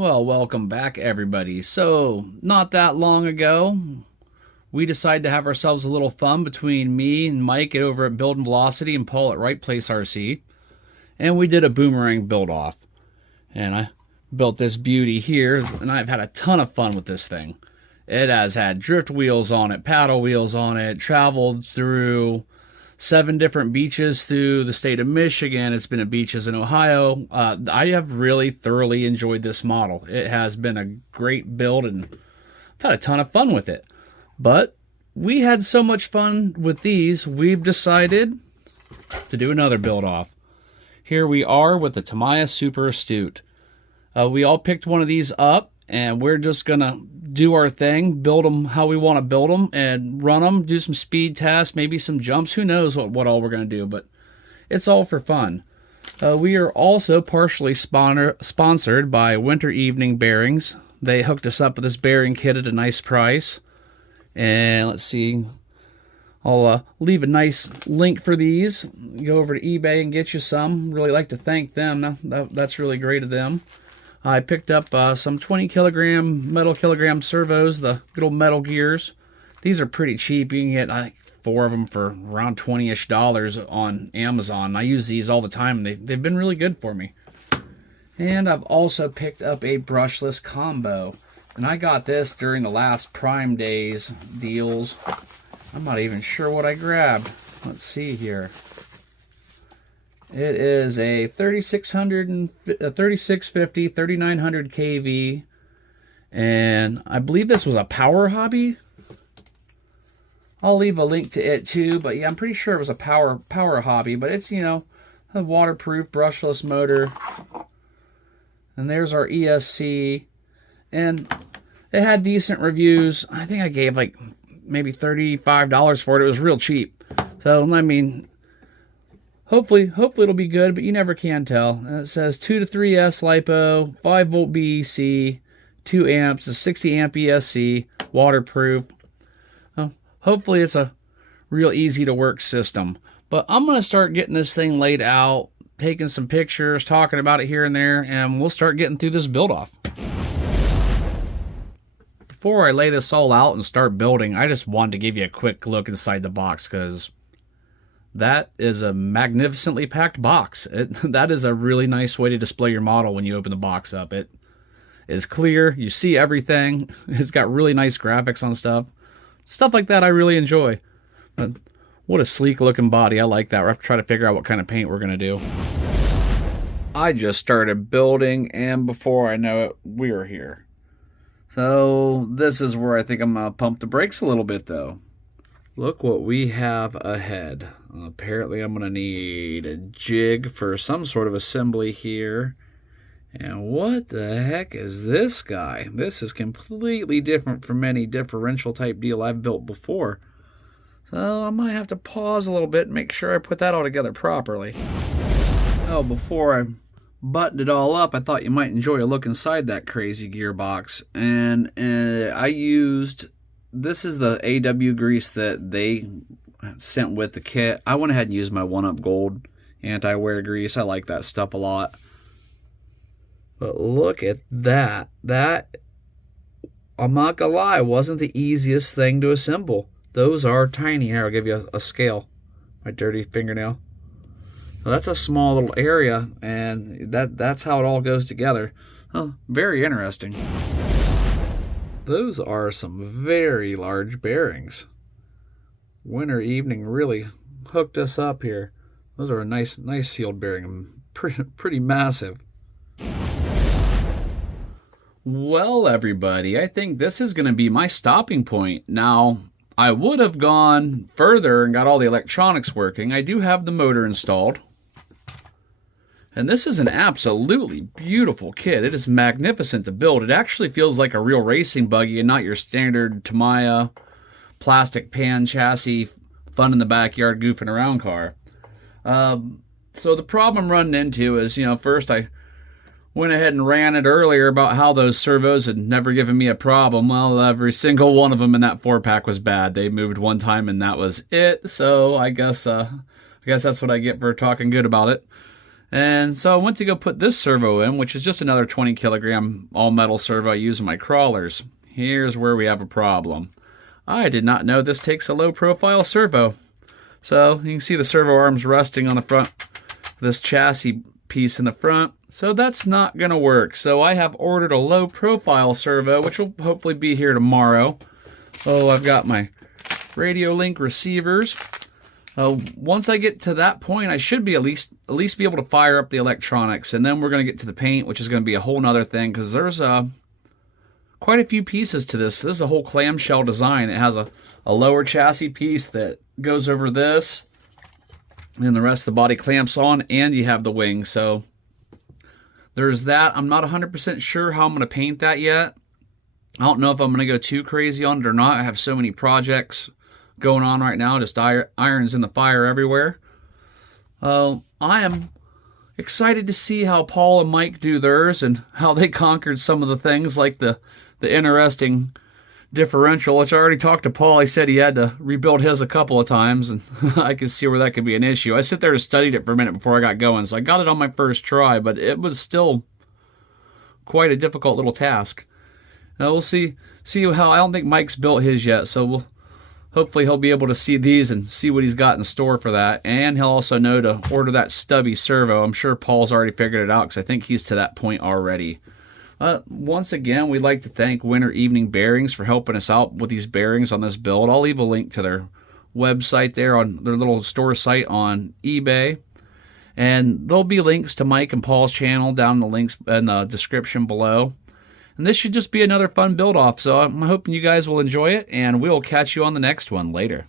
Well, welcome back, everybody. So, not that long ago, we decided to have ourselves a little fun between me and Mike over at Build and Velocity and Paul at Right Place RC. And we did a boomerang build-off. And I built this beauty here, and I've had a ton of fun with this thing. It has had drift wheels on it, paddle wheels on it, traveled through 7 different beaches through the state of Michigan. It's been at beaches in Ohio. I have really thoroughly enjoyed this model. It has been a great build, and I've had a ton of fun with it. But we had so much fun with these, we've decided to do another build-off. Here we are with the Tamiya Super Astute. We all picked one of these up, and we're just going to do our thing, build them how we want to build them, and run them, do some speed tests, maybe some jumps. Who knows what all we're going to do, but it's all for fun. We are also partially sponsored by Winter Evening Bearings. They hooked us up with this bearing kit at a nice price. And let's see, I'll leave a nice link for these. Go over to eBay and get you some. Really like to thank them. That's really great of them. I picked up some 20 metal kilogram servos, the good old metal gears. These are pretty cheap. You can get, I think, 4 of them for around $20-ish on Amazon. I use these all the time, and they've been really good for me. And I've also picked up a brushless combo. And I got this during the last Prime Days deals. I'm not even sure what I grabbed. Let's see here. It is a 3650, 3900 kV, and I believe this was a Power Hobby. I'll leave a link to it too, but yeah, I'm pretty sure it was a Power Hobby, but it's, you know, a waterproof brushless motor. And there's our ESC, and it had decent reviews. I think I gave like maybe $35 for it. It was real cheap. So, I mean, Hopefully it'll be good, but you never can tell. It says 2 to 3S LiPo, 5 volt BEC, 2 amps, a 60 amp ESC, waterproof. Hopefully it's a real easy to work system. But I'm going to start getting this thing laid out, taking some pictures, talking about it here and there, and we'll start getting through this build off. Before I lay this all out and start building, I just wanted to give you a quick look inside the box, because that is a magnificently packed box. That is a really nice way to display your model when you open the box up. It is clear. You see everything. It's got really nice graphics on stuff. Stuff like that I really enjoy. But what a sleek looking body. I like that. We're have to try to figure out what kind of paint we're going to do. I just started building, and before I know it, we're here. So this is where I think I'm going to pump the brakes a little bit, though. Look what we have ahead. Apparently I'm going to need a jig for some sort of assembly here. And what the heck is this guy? This is completely different from any differential type deal I've built before. So I might have to pause a little bit and make sure I put that all together properly. Oh, before I buttoned it all up, I thought you might enjoy a look inside that crazy gearbox. And I used... This is the AW grease that they sent with the kit. I went ahead and used my 1-Up Gold anti-wear grease. I like that stuff a lot. But look at that. That, I'm not gonna lie, wasn't the easiest thing to assemble. Those are tiny. Here, I'll give you a scale. My dirty fingernail. Now, that's a small little area, and that's how it all goes together. Oh, very interesting. Those are some very large bearings. Winter Evening really hooked us up here. Those are a nice sealed bearing. Pretty massive. Well, everybody, I think this is going to be my stopping point. Now, I would have gone further and got all the electronics working. I do have the motor installed. And this is an absolutely beautiful kit. It is magnificent to build. It actually feels like a real racing buggy and not your standard Tamiya plastic pan chassis, fun in the backyard goofing around car. So the problem I'm running into is, you know, first I went ahead and ranted earlier about how those servos had never given me a problem. Well, every single one of them in that 4-pack was bad. They moved one time and that was it. So I guess that's what I get for talking good about it. And so I went to go put this servo in, which is just another 20 kilogram all metal servo I use in my crawlers. Here's where we have a problem. I did not know this takes a low profile servo. So you can see the servo arms resting on the front, this chassis piece in the front. So that's not going to work. So I have ordered a low profile servo, which will hopefully be here tomorrow. Oh, I've got my radio link receivers. Once I get to that point, I should be at least be able to fire up the electronics, and then we're going to get to the paint, which is going to be a whole nother thing, because there's quite a few pieces to this. This is a whole clamshell design. It has a lower chassis piece that goes over this, and then the rest of the body clamps on, and you have the wing. So there's that. I'm not 100% sure how I'm going to paint that yet. I don't know if I'm going to go too crazy on it or not. I have so many projects going on right now, just irons in the fire everywhere. I am excited to see how Paul and Mike do theirs and how they conquered some of the things like the interesting differential, which I already talked to Paul. He said he had to rebuild his a couple of times, and I could see where that could be an issue. I sit there and studied it for a minute before I got going, so I got it on my first try, but it was still quite a difficult little task. Now we'll see how. I don't think Mike's built his yet, so hopefully he'll be able to see these and see what he's got in store for that. And he'll also know to order that stubby servo. I'm sure Paul's already figured it out because I think he's to that point already. Once again, we'd like to thank Winter Evening Bearings for helping us out with these bearings on this build. I'll leave a link to their website there on their little store site on eBay. And there'll be links to Mike and Paul's channel down in the links in the description below. And this should just be another fun build-off, so I'm hoping you guys will enjoy it, and we'll catch you on the next one later.